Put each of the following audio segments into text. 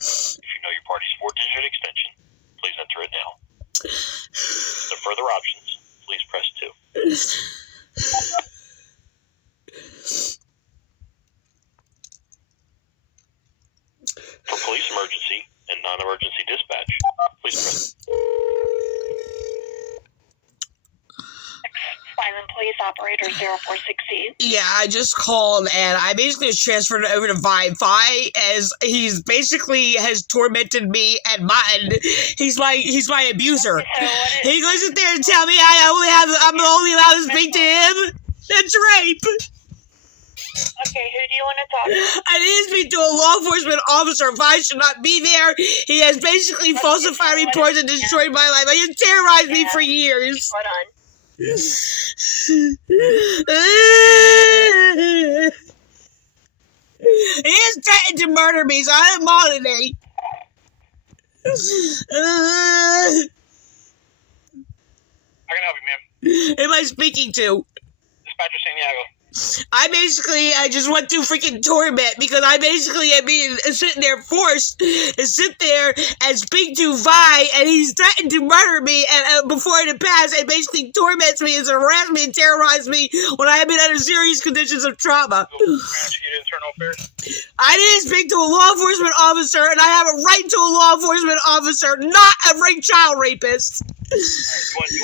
If you know your party's 4-digit extension, please enter it now. For further options, please press 2. For police emergency and non-emergency dispatch, please press. Vineland Police Operator 046C. Yeah, I just called and I basically was transferred over to Vi as he's basically has tormented me and mine. He's my abuser. He goes in there and tell me I'm only allowed to speak to him. That's rape. Okay, who do you want to talk to? I need to speak to a law enforcement officer. Vi should not be there. He has basically falsified reports and destroyed my life. He has terrorized me for years. Hold on. He is threatened to murder me, so I am holiday. I can help you, ma'am. Who am I speaking to? Dispatcher San Diego. I just went through freaking torment because I'm being sitting there forced to sit there and speak to Vi, and he's threatened to murder me and before it passed, and basically torments me and harass me and terrorize me when I have been under serious conditions of trauma. I need to speak to a law enforcement officer, and I have a right to a law enforcement officer, not a child rapist. You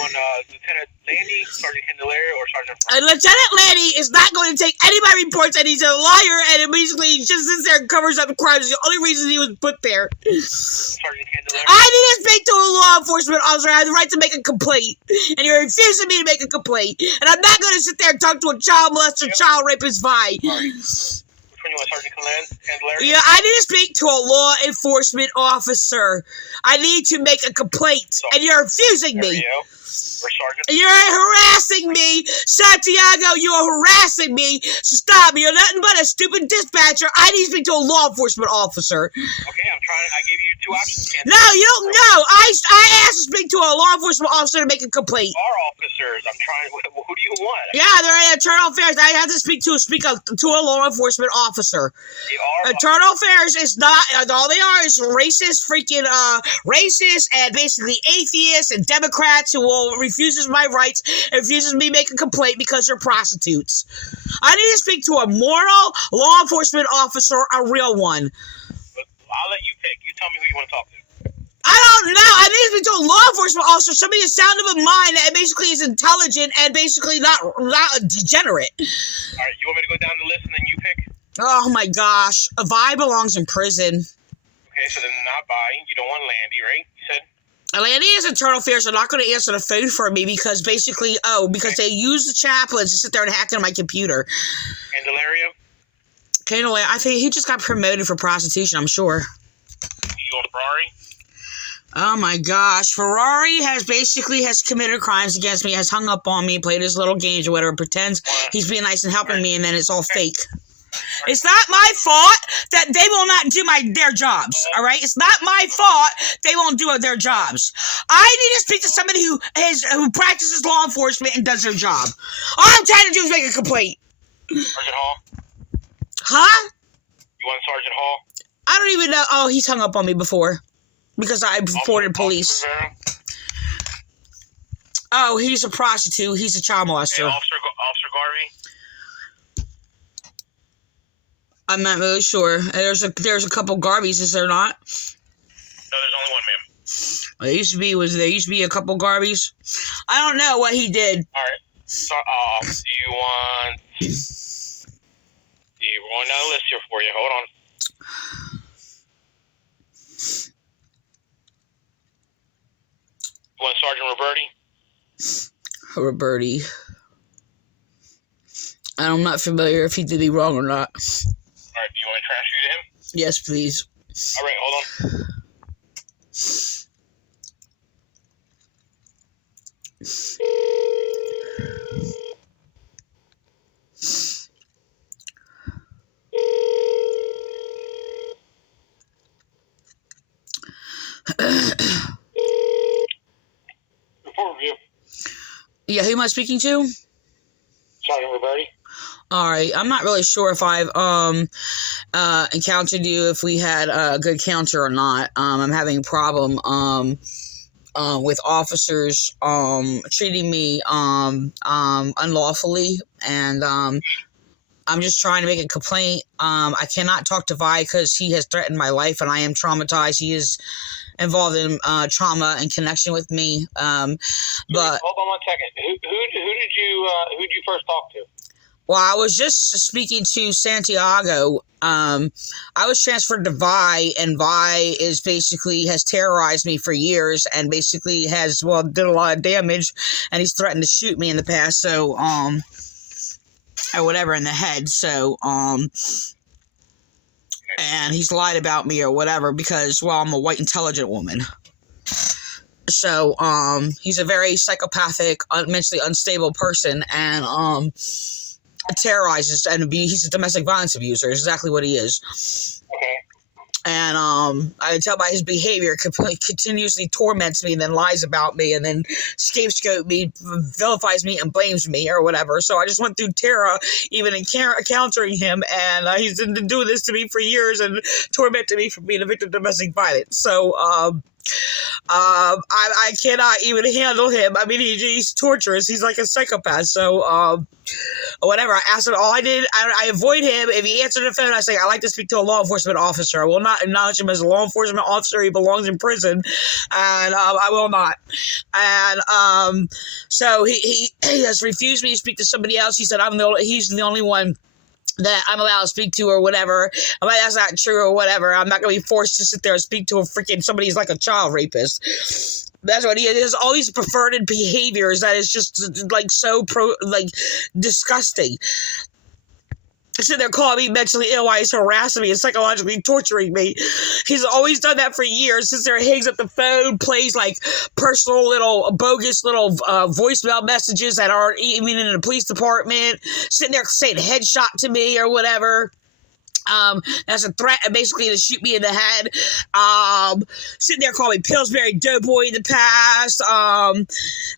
want Lieutenant Landy, Sergeant Candelaria, or Sergeant Frank? Lieutenant Landy is not going to take any of my reports, and he's a liar, and it basically just sits there and covers up crimes. It's the only reason he was put there. Sergeant Candelaria? I need to speak to a law enforcement officer. I have the right to make a complaint, and you're refusing me to make a complaint. And I'm not going to sit there and talk to a child molester, child rapist, Vi. Which one you want, Sergeant Candelaria? Yeah, I need to speak to a law enforcement officer. I need to make a complaint, and you're refusing me. Or Sergeant? You're harassing me, Santiago. You're harassing me. So stop. You're nothing but a stupid dispatcher. I need to speak to a law enforcement officer. Okay, I gave you 2 options. No, you don't know. I asked to speak to a law enforcement officer to make a complaint. Our officers. I'm trying. Who do you want? Yeah, they're at Internal Affairs. I have to speak to a law enforcement officer. Internal Affairs is not. All they are is racist, racist, and basically atheists and Democrats who will refuses my rights and refuses me make a complaint because they're prostitutes. I need to speak to a moral law enforcement officer, a real one. I'll let you pick. You tell me who you want to talk to. I don't know. I need to speak to a law enforcement officer, somebody the sound of a mind that basically is intelligent and basically not degenerate. All right, you want me to go down the list and then you pick? Oh my gosh. Vi belongs in prison. Okay, so then not Vi. You don't want Landy, right? You said? Landy is Internal Affairs. They're not going to answer the phone for me because basically, because they use the chaplains to sit there and hack into my computer. Candelaria, I think he just got promoted for prostitution, I'm sure. You want Ferrari? Oh my gosh. Ferrari has committed crimes against me, has hung up on me, played his little games or whatever, pretends he's being nice and helping me, and then it's all fake. It's not my fault that they will not do their jobs, all right? It's not my fault they won't do their jobs. I need to speak to somebody who practices law enforcement and does their job. All I'm trying to do is make a complaint. Sergeant Hall? Huh? You want Sergeant Hall? I don't even know. Oh, he's hung up on me before because I reported police. Oh, he's a prostitute. He's a child molester. Hey, Officer Garvey? I'm not really sure. There's a couple Garveys, is there not? No, there's only one, ma'am. Well, there used to be a couple Garveys. I don't know what he did. All right. So, we're going down the list here for you. Hold on. You want Sergeant Roberti? Roberti. I'm not familiar if he did me wrong or not. All right, do you want to transfer you to him? Yes, please. All right, hold on. Report review. Yeah, who am I speaking to? Sergeant Roberti. All right, I'm not really sure if I've encountered you if we had a good counter or not. I'm having a problem with officers treating me unlawfully, and I'm just trying to make a complaint. I cannot talk to Vi because he has threatened my life, and I am traumatized. He is involved in trauma and connection with me. But hold on 1 second. Who did you first talk to? Well, I was just speaking to Santiago. I was transferred to Vi, and Vi is basically has terrorized me for years, and basically has did a lot of damage, and he's threatened to shoot me in the past. So or whatever in the head. So and he's lied about me or whatever because I'm a white intelligent woman. So he's a very psychopathic, mentally unstable person, and terrorizes and he's a domestic violence abuser. Exactly what he is. Okay. And I can tell by his behavior, continuously torments me and then lies about me and then scapegoats me, vilifies me and blames me or whatever. So I just went through terror even in countering him, and he's been doing this to me for years and tormenting me for being a victim of domestic violence. So I cannot even handle him. I mean, he's torturous. He's like a psychopath. So whatever. I asked him. All I did, I avoid him. If he answered the phone, I say, I'd like to speak to a law enforcement officer. I will not acknowledge him as a law enforcement officer. He belongs in prison, and I will not. And so he has refused me to speak to somebody else. He said he's the only one that I'm allowed to speak to or whatever. I'm like, that's not true or whatever. I'm not going to be forced to sit there and speak to somebody who's like a child rapist. That's what he is. All these preferred behaviors that is just like so disgusting. Sitting there calling me mentally ill while he's harassing me and psychologically torturing me. He's always done that for years. Sits there, hangs up the phone, plays like personal bogus voicemail messages that aren't even in the police department. Sitting there saying headshot to me or whatever. That's a threat, basically, to shoot me in the head. Sitting there calling me Pillsbury Doughboy in the past.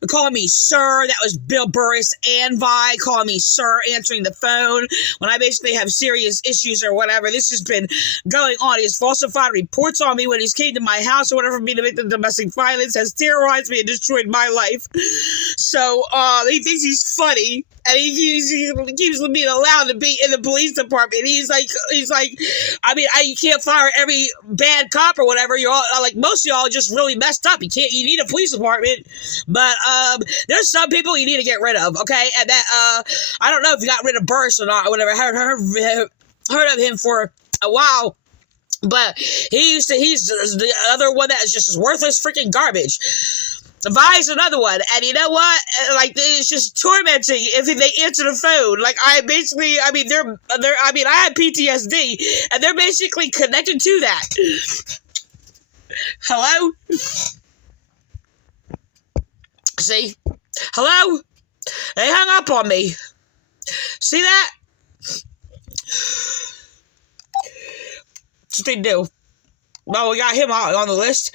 Calling me sir. That was Bill Burris and Vi calling me sir, answering the phone when I basically have serious issues or whatever. This has been going on. He has falsified reports on me when he's came to my house or whatever, being a victim of domestic violence, has terrorized me and destroyed my life. So he thinks he's funny. And he keeps being allowed to be in the police department. He's like, I mean, you can't fire every bad cop or whatever. You're all like, most of y'all just really messed up. You need a police department, but there's some people you need to get rid of. Okay, and that I don't know if you got rid of Burris or not or whatever. I heard of him for a while. But he's the other one that is just worthless freaking garbage. Vi's another one, and you know what? Like, it's just tormenting if they answer the phone. Like, I had PTSD, and they're basically connected to that. Hello? See? Hello? They hung up on me. See that? That's what they do. Well, we got him on the list.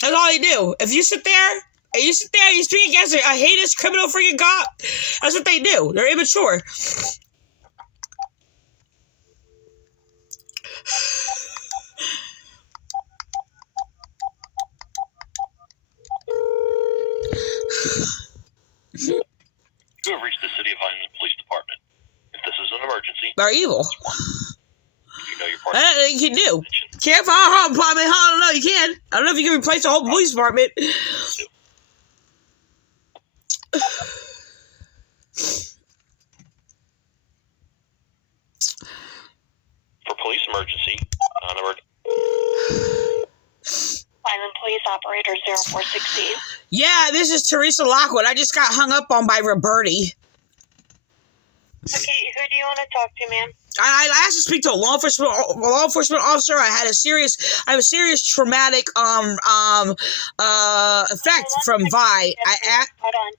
That's all you do. If you sit there and you speak against a heinous criminal freaking cop, that's what they do. They're immature. You have reached the City of Vineland Police Department. If this is an emergency, They're evil. you know your part. You can do. Can't fire a home department. I don't know. You can. I don't know if you can replace the whole police department. For police emergency, non-emergency. Vineland Police Operator 0416. Yeah, this is Teresa Lockwood. I just got hung up on by Roberti. Okay, who do you want to talk to, ma'am? I asked to speak to a law enforcement officer. I have a serious traumatic effect from Vi. Hold on.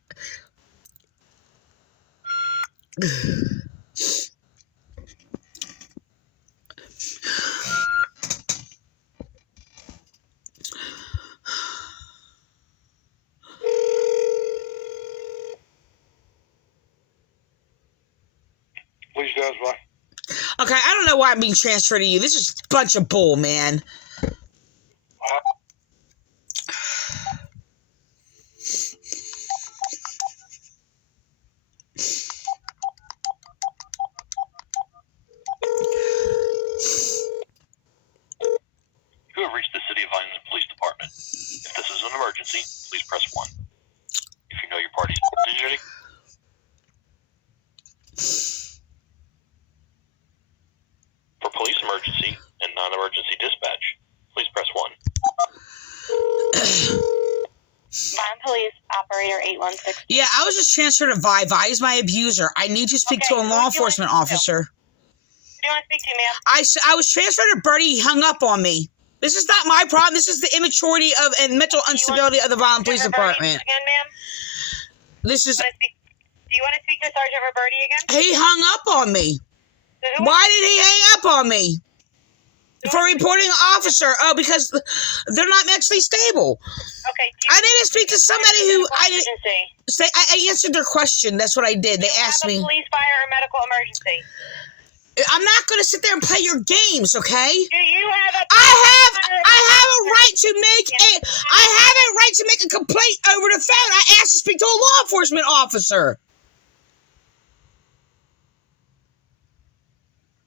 Police does what? Okay, I don't know why I'm being transferred to you. This is a bunch of bull, man. You have reached the City of Vineland Police Department. If this is an emergency, please press 1. If you know your party's digit, for police emergency and non-emergency dispatch, please press 1. Vineland Police, operator 816. Yeah, I was just transferred to Vi. Vi is my abuser. I need to speak to a law enforcement officer. Who do you want to speak to, ma'am? I was transferred to Bertie. He hung up on me. This is not my problem. This is the immaturity of and mental instability of the Vineland Police Department. Again, ma'am? This is. Do you want to speak to Sergeant Roberti again? He hung up on me. So who Why did he hang up on me? For reporting an officer. Oh, because they're not mentally stable. Okay. I need to speak to somebody who I answered their question. That's what I did. They asked me. Police, fire, or medical emergency? I'm not going to sit there and play your games, okay? Do you have a? I have a right to make a complaint over the phone. I asked to speak to a law enforcement officer.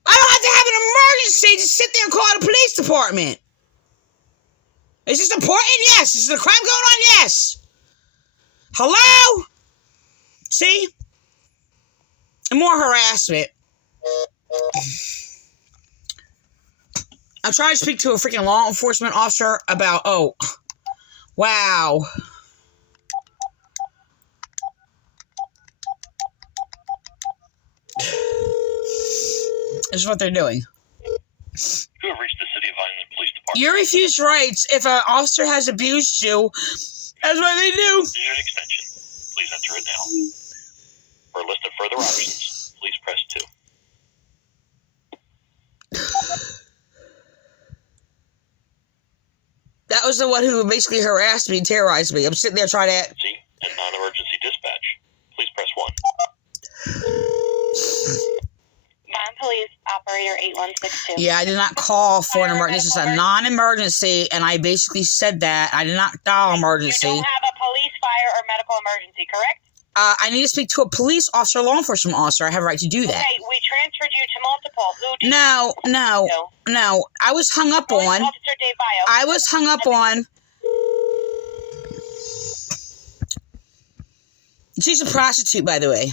I don't have to have an emergency to sit there and call the police department. Is this important? Yes. Is there a crime going on? Yes. Hello? See? And more harassment. I'm trying to speak to a freaking law enforcement officer about, oh, wow. This is what they're doing. You have reached the City of Vineland Police Department. You refuse rights if an officer has abused you. That's what they do. Digit extension. Please enter it now. For a list of further options, please press 2. That was the one who basically harassed me, terrorized me. I'm sitting there trying to... Emergency and non-emergency dispatch. Please press 1. Vineland Police, operator 8162. Yeah, I did not call for an emergency. This is a non-emergency, and I basically said that. I did not dial emergency. You don't have a police, fire, or medical emergency, correct? I need to speak to a police officer, law enforcement officer. I have a right to do that. Okay, we transferred you to multiple. Who did No. I was hung up Police on. Officer Dave Bio. I was hung up on. She's a prostitute, by the way.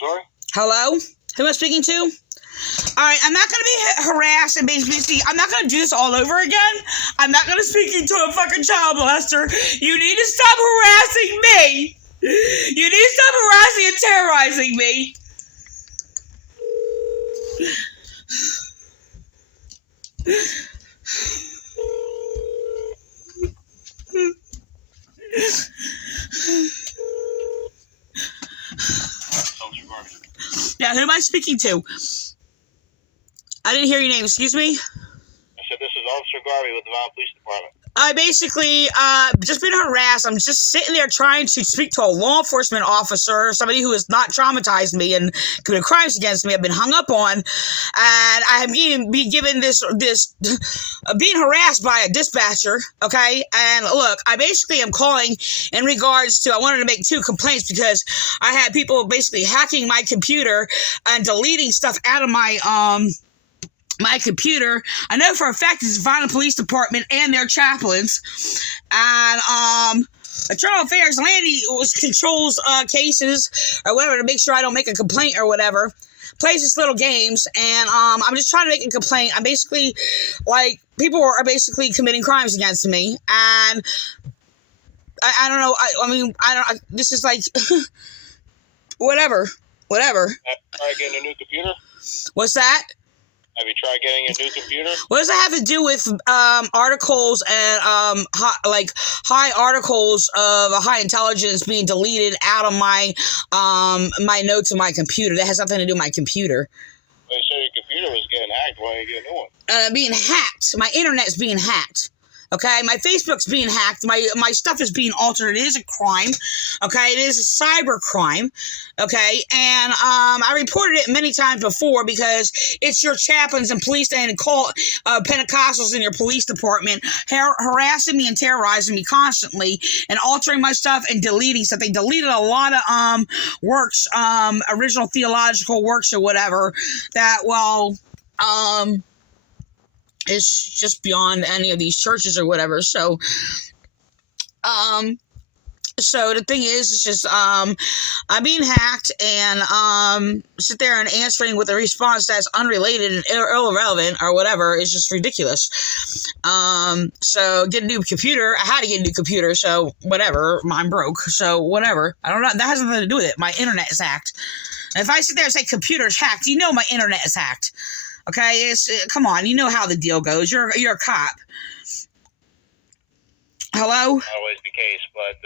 Sorry? Hello? Who am I speaking to? All right, I'm not going to be harassed and basically, I'm not going to do this all over again. I'm not going to speak to a fucking child molester. You need to stop harassing me. You need to stop harassing and terrorizing me. Now, who am I speaking to? I didn't hear your name. Excuse me? I said this is Officer Garvey with the Vineland Police Department. I basically just been harassed. I'm just sitting there trying to speak to a law enforcement officer, somebody who has not traumatized me and committed crimes against me. I've been hung up on, and I am being given this being harassed by a dispatcher. Okay, and look, I basically am calling in regards to I wanted to make 2 complaints because I had people basically hacking my computer and deleting stuff out of my my computer. I know for a fact it's the Vineland Police Department and their chaplains. And Internal Affairs Landy controls cases or whatever to make sure I don't make a complaint or whatever. Plays this little games, and I'm just trying to make a complaint. I'm basically like people are basically committing crimes against me, and I don't know. This is like whatever. Try getting a new computer? What's that? Have you tried getting a new computer? What does that have to do with articles and high articles of high intelligence being deleted out of my my notes of my computer? That has nothing to do with my computer. Well, you said your computer was getting hacked. Why don't you get a new one? Being hacked. My internet's being hacked. Okay, my Facebook's being hacked. My stuff is being altered. It is a crime. Okay, it is a cyber crime. Okay, and I reported it many times before because it's your chaplains and police and cult Pentecostals in your police department harassing me and terrorizing me constantly and altering my stuff and deleting stuff. They deleted a lot of works, original theological works or whatever that it's just beyond any of these churches or whatever. So the thing is, it's just, I'm being hacked and, sit there and answering with a response that's unrelated and irrelevant or whatever is just ridiculous. So get a new computer. I had to get a new computer. So whatever, mine broke. So whatever. I don't know. That has nothing to do with it. My internet is hacked. And if I sit there and say computer's hacked, you know my internet is hacked. Okay, come on, you know how the deal goes. You're a cop. Hello? Not always the case, but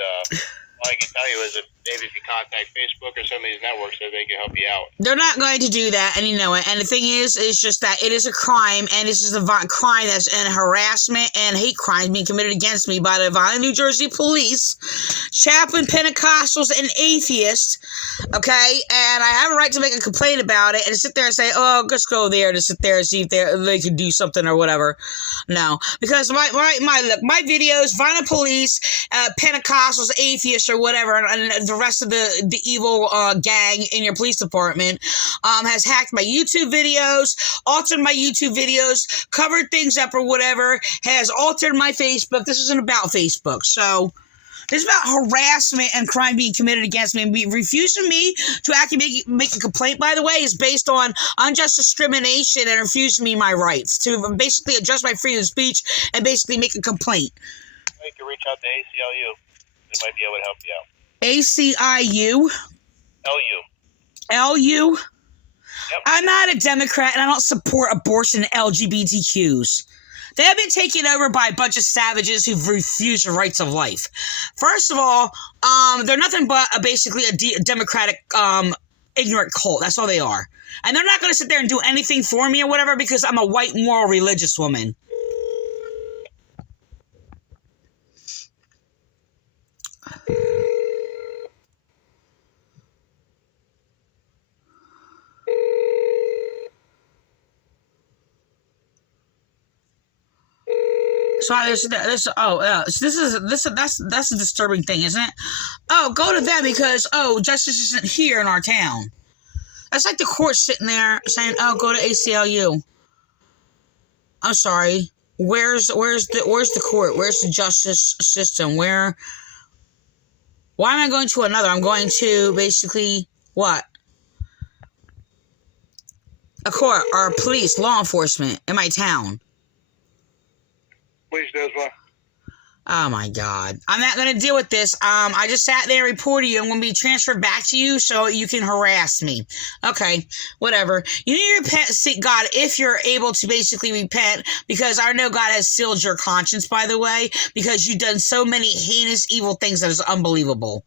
all I can tell you is that maybe if you contact Facebook or some of these networks, that they can help you out. They're not going to do that, and you know it. And the thing is just that it is a crime, and this is a crime that's an harassment and hate crime being committed against me by the Vineland, New Jersey Police, chaplain, Pentecostals, and atheists. Okay, and I have a right to make a complaint about it and sit there and say, "Oh, just go there to sit there and see if they can do something or whatever." No, because my videos, Vineland Police, Pentecostals, atheists, or whatever, and the rest of the evil gang in your police department has hacked my YouTube videos, altered my YouTube videos, covered things up or whatever, has altered my Facebook. This isn't about Facebook, so this is about harassment and crime being committed against me. And refusing me to actually make a complaint, by the way, is based on unjust discrimination and refusing me my rights to basically adjust my freedom of speech and basically make a complaint. You can reach out to ACLU. They might be able to help you out. ACIU? LU? Yep. I'm not a Democrat, and I don't support abortion and LGBTQs. They have been taken over by a bunch of savages who've refused the rights of life. First of all, they're nothing but basically a democratic, ignorant cult. That's all they are. And they're not going to sit there and do anything for me or whatever because I'm a white, moral, religious woman. So that's a disturbing thing, isn't it? Oh, go to them because justice isn't here in our town. That's like the court sitting there saying, "Oh, go to ACLU." I'm sorry. Where's the court? Where's the justice system? Why am I going to another? I'm going to basically what? A court or police, law enforcement in my town. Please does what? Oh my God. I'm not going to deal with this. I just sat there and reported you. I'm going to be transferred back to you so you can harass me. Okay, whatever. You need to repent and seek God if you're able to basically repent, because I know God has sealed your conscience, by the way, because you've done so many heinous, evil things that is unbelievable.